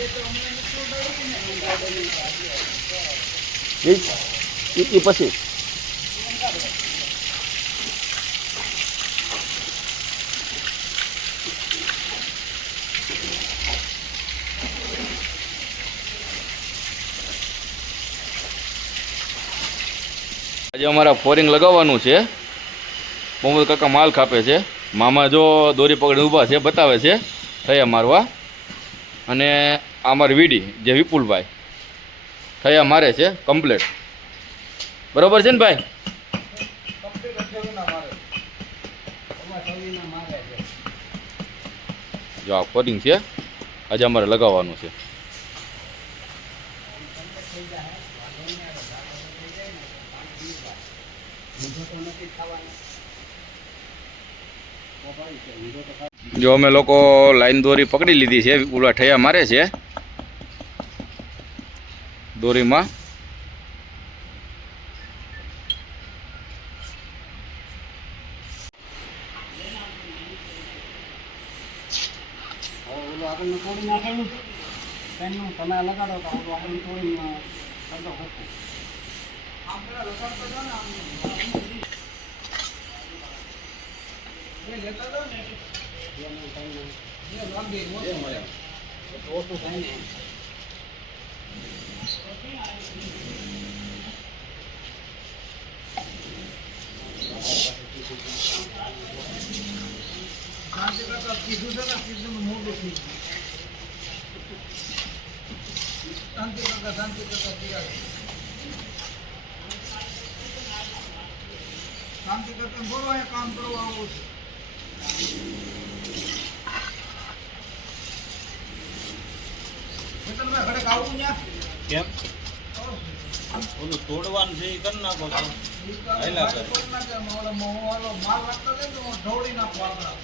એ પછી આજે અમારા ફોરિંગ લગાવવાનું છે. મોહમ્મદ કાકા માલ કાપે છે. મામા જો દોરી પકડી ઊભા છે, બતાવે છે થયા મારવા. અને આ મારી વીડી જે વિપુલભાઈ થયા મારે છે કમ્પ્લેટ. બરોબર છે ને ભાઈ? જો આ ફોરિંગ છે, આજે અમારે લગાવવાનું છે. જો અમે લોકો લાઈન દોરી પકડી લીધી છે. ઓલા ઠૈયા મારે છે દોરીમાં. શાંતિ કરતા બોલો, કામ કરવા આવું છે. ઘડે આવું કેમ ઓલું તોડવાનું છે એ કરી નાખો છો. માલ રાખતો છે તો ઢોળી નાખો આપણા.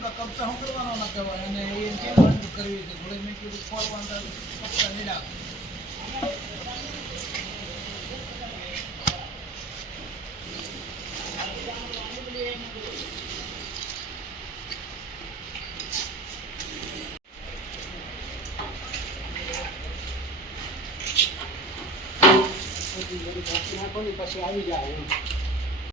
કબજા શું કરવાનો ના કહેવાય. અને એ કેમ કરવી છે થોડી મેં કીધું ખોલવાનું કબજા નીડા. પછી આવી જાય.